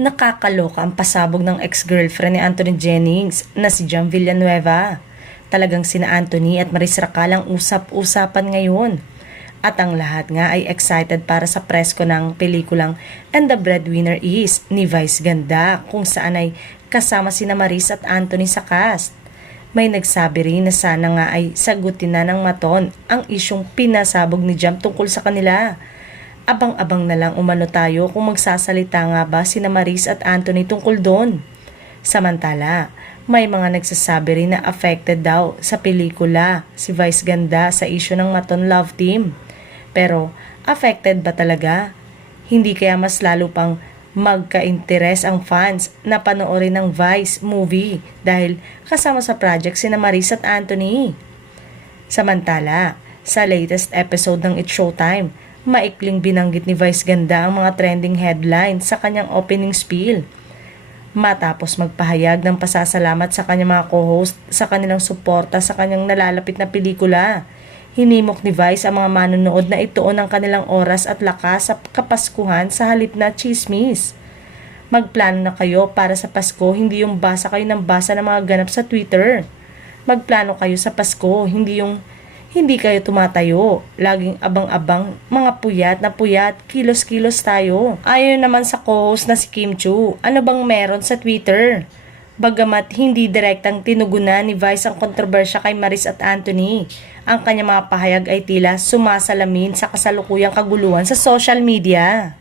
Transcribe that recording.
Nakakaloka ang pasabog ng ex-girlfriend ni Anthony Jennings na si Jam Villanueva. Talagang sina Anthony at Maris Racal ang usap-usapan ngayon. At ang lahat nga ay excited para sa presko ng pelikulang And the Breadwinner Is ni Vice Ganda, kung saan ay kasama sina Maris at Anthony sa cast. May nagsabi rin na sana nga ay sagutin na ng Maton ang isyong pinasabog ni Jam tungkol sa kanila. Abang-abang na lang umano tayo kung magsasalita nga ba sina Maris at Anthony tungkol doon. Samantala, may mga nagsasabi rin na affected daw sa pelikula si Vice Ganda sa issue ng Maton Love Team. Pero affected ba talaga? Hindi kaya mas lalo pang magka-interes ang fans na panoorin ng Vice movie dahil kasama sa project sina Maris at Anthony. Samantala, sa latest episode ng It's Showtime, maikling binanggit ni Vice Ganda ang mga trending headlines sa kanyang opening spiel. Matapos magpahayag ng pasasalamat sa kanyang mga co-host sa kanilang suporta sa kanyang nalalapit na pelikula, hinimok ni Vice ang mga manonood na ituon ang kanilang oras at lakas sa Kapaskuhan sa halip na chismis. Magplano na kayo para sa Pasko, hindi yung basa kayo ng basa ng mga ganap sa Twitter. Magplano kayo sa Pasko, hindi kayo tumatayo. Laging abang-abang, mga puyat, kilos-kilos tayo. Ayon naman sa co-host na si Kim Chu, ano bang meron sa Twitter? Bagamat hindi direktang tinugunan ni Vice ang kontrobersya kay Maris at Anthony, ang kanyang mga pahayag ay tila sumasalamin sa kasalukuyang kaguluhan sa social media.